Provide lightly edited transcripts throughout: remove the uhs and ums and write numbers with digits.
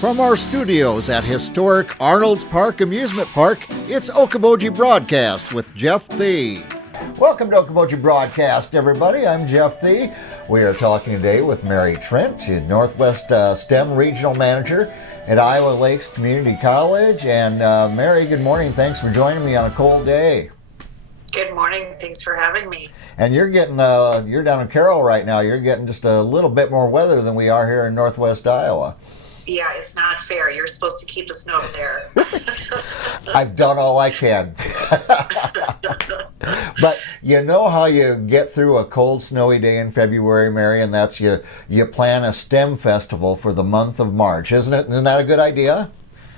From our studios at historic Arnold's Park Amusement Park, it's Okoboji Broadcast with Jeff Thee. Welcome to Okoboji Broadcast, everybody. I'm Jeff Thee. We are talking today with Mary Trent, Northwest STEM Regional Manager at Iowa Lakes Community College. And Mary, good morning. Thanks for joining me on a cold day. Good morning. Thanks for having me. And you're getting, you're down in Carroll right now. You're getting just a little bit more weather than we are here in Northwest Iowa. Yeah, it's not fair. You're supposed to keep the snow there. I've done all I can. But you know how you get through a cold, snowy day in February, Mary, and that's you plan a STEM festival for the month of March, isn't it? Isn't that a good idea?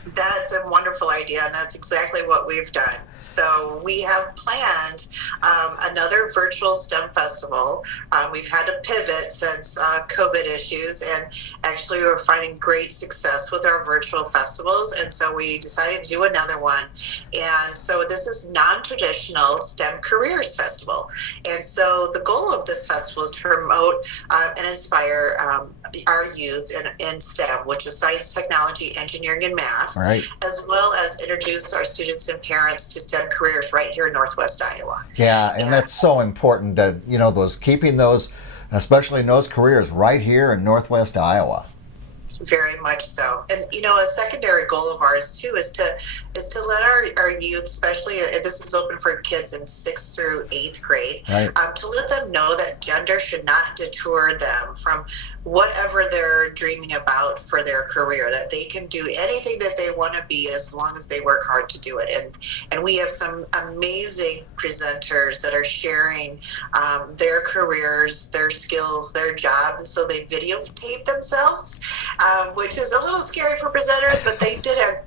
That's a wonderful idea, and that's exactly what we've done. So we have planned another virtual STEM festival. We've had to pivot since COVID issues, and actually we're finding great success with our virtual festivals, and so we decided to do another one. And so this is non-traditional STEM Careers Festival. And so the goal of this festival is to promote and inspire our youth in STEM, which is science, technology, engineering, and math, right, as well as introduce our students and parents to STEM careers right here in Northwest Iowa. Yeah, and that's so important that, keeping those, especially in those careers right here in Northwest Iowa. Very much so. And, a secondary goal of ours, too, is to let our youth, especially, this is open for kids in 6th through 8th grade, right, to let them know that gender should not deter them from whatever they're dreaming about for their career, that they can do anything that they want to be as long as they work hard to do it. And we have some amazing presenters that are sharing their careers, their skills, their jobs. So they videotape themselves, which is a little scary for presenters, but they did a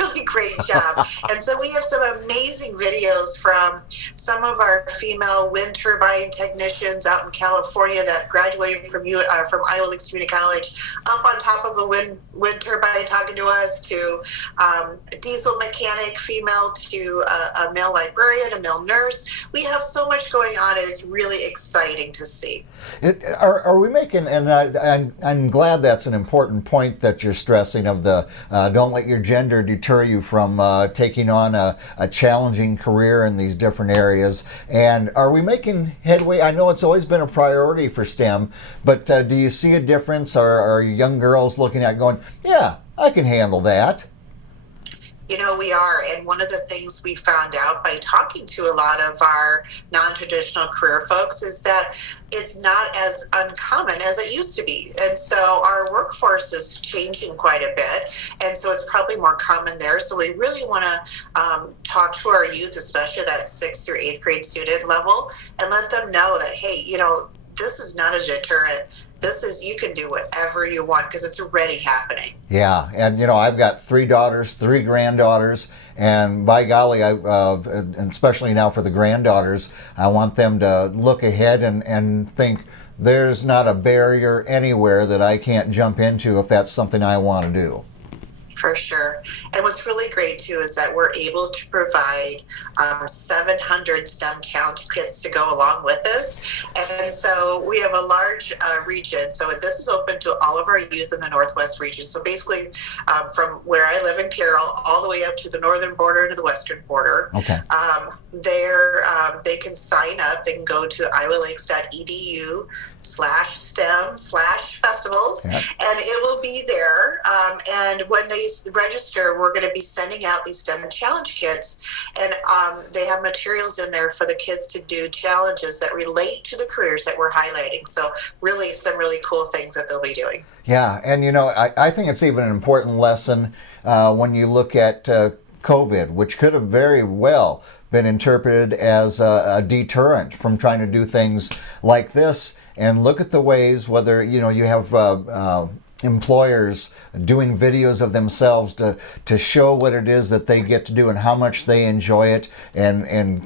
really great job. And so we have some amazing videos from some of our female wind turbine technicians out in California that graduated from Iowa Lakes Community College, up on top of a wind turbine talking to us, to a diesel mechanic female, to a male librarian, a male nurse. We have so much going on, and it's really exciting to see. Are we making, and I'm glad that's an important point that you're stressing, of the don't let your gender deter you from taking on a challenging career in these different areas. And are we making headway? I know it's always been a priority for STEM, but do you see a difference? Are young girls looking at going, yeah, I can handle that? We are, and one of the things we found out by talking to a lot of our non-traditional career folks is that it's not as uncommon as it used to be. And so our workforce is changing quite a bit, and so it's probably more common there. So we really want to talk to our youth, especially that 6th through 8th grade student level, and let them know that, hey, this is not a deterrent. You can do whatever you want because it's already happening. Yeah, and I've got 3 daughters, 3 granddaughters, and by golly, and especially now for the granddaughters, I want them to look ahead and think there's not a barrier anywhere that I can't jump into if that's something I want to do. For sure. And what's really great, too, is that we're able to provide 700 STEM challenge kits to go along with this. And so we have a large region. So this is open to all of our youth in the Northwest region. So basically from where I live in Carroll all the way up to the northern border to the western border. Okay. They can sign up. They can go to iowalakes.edu/STEM/festivals, yep, and it will be there. And when they register, we're going to be sending out these STEM challenge kits, and they have materials in there for the kids to do challenges that relate to the careers that we're highlighting. So really some really cool things that they'll be doing. Yeah, and I think it's even an important lesson when you look at COVID, which could have very well been interpreted as a deterrent from trying to do things like this. And look at the ways, whether you have employers doing videos of themselves to show what it is that they get to do and how much they enjoy it, and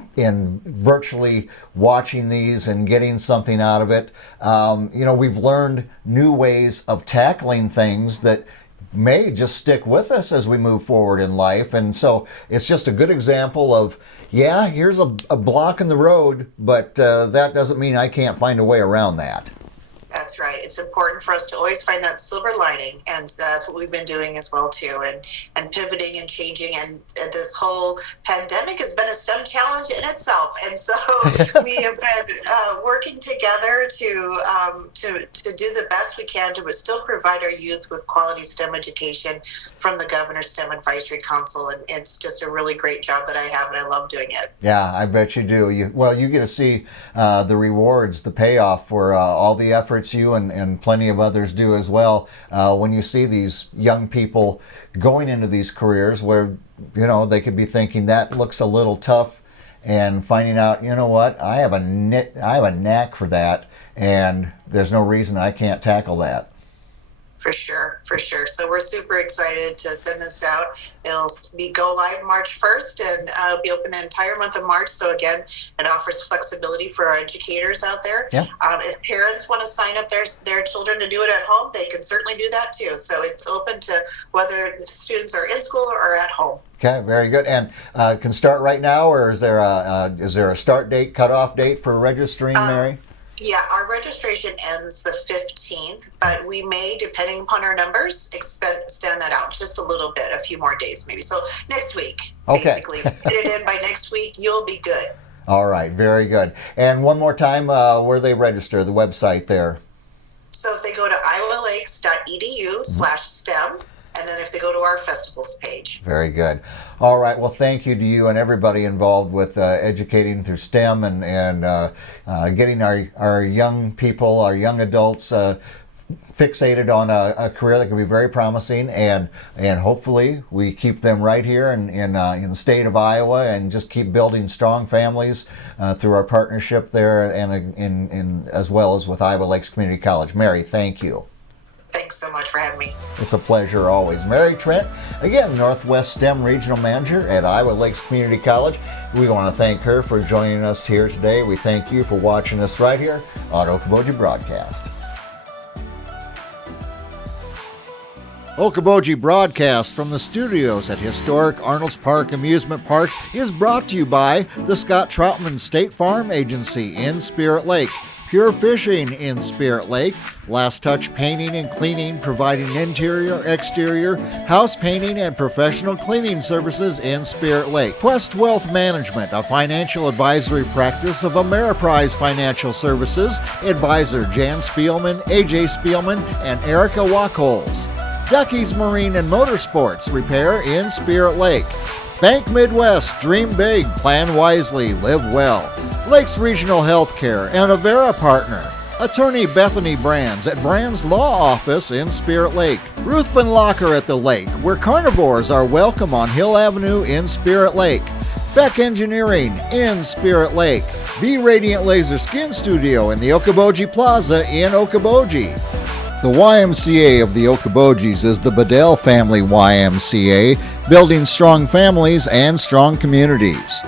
virtually watching these and getting something out of it. We've learned new ways of tackling things that may just stick with us as we move forward in life. And so it's just a good example of, yeah, here's a block in the road, but that doesn't mean I can't find a way around that. That's right. It's it's important for us to always find that silver lining, and that's what we've been doing as well too, and pivoting and changing. And this whole pandemic has been a STEM challenge in itself, and so we have been working together to do the best we can to still provide our youth with quality STEM education from the Governor's STEM Advisory Council, and it's just a really great job that I have, and I love doing it. Yeah, I bet you do. You get to see the rewards, the payoff for all the efforts you and plenty of others do as well. When you see these young people going into these careers where, they could be thinking that looks a little tough, and finding out, what, I have a knack for that, and there's no reason I can't tackle that. For sure. So we're super excited to send this out. It'll go live March 1st, and it'll be open the entire month of March. So again, it offers flexibility for our educators out there. Yeah. If parents want to sign up their children to do it at home, they can certainly do that too. So it's open to whether the students are in school or at home. Okay, very good. And can start right now, or is there a start date, cutoff date for registering, Mary? Yeah, our registration ends the 15th, but we may, depending upon our numbers, extend that out just a little bit, a few more days maybe. So next week, basically. If you get it in by next week, you'll be good. All right, very good. And one more time, where they register, the website there. So if they go to iowalakes.edu/STEM, and then if they go to our festivals page. Very good. All right. Well, thank you to you and everybody involved with educating through STEM and getting our young people, our young adults fixated on a career that can be very promising, and hopefully we keep them right here in the state of Iowa, and just keep building strong families through our partnership there, and in as well as with Iowa Lakes Community College. Mary, thank you. Thanks so much for having me. It's a pleasure always. Mary Trent, again, Northwest STEM Regional Manager at Iowa Lakes Community College. We want to thank her for joining us here today. We thank you for watching us right here on Okoboji Broadcast. Okoboji Broadcast from the studios at historic Arnold's Park Amusement Park is brought to you by the Scott Troutman State Farm Agency in Spirit Lake, Pure Fishing in Spirit Lake, Last Touch Painting and Cleaning, providing interior, exterior, house painting, and professional cleaning services in Spirit Lake. Quest Wealth Management, a financial advisory practice of Ameriprise Financial Services. Advisor Jan Spielman, AJ Spielman, and Erica Wachholz. Ducky's Marine and Motorsports Repair in Spirit Lake. Bank Midwest, dream big, plan wisely, live well. Lakes Regional Healthcare and Avera Partner. Attorney Bethany Brands at Brands Law Office in Spirit Lake. Ruthven Locker at the Lake, where carnivores are welcome on Hill Avenue in Spirit Lake. Beck Engineering in Spirit Lake. Be Radiant Laser Skin Studio in the Okoboji Plaza in Okoboji. The YMCA of the Okobojis is the Bedell Family YMCA, building strong families and strong communities.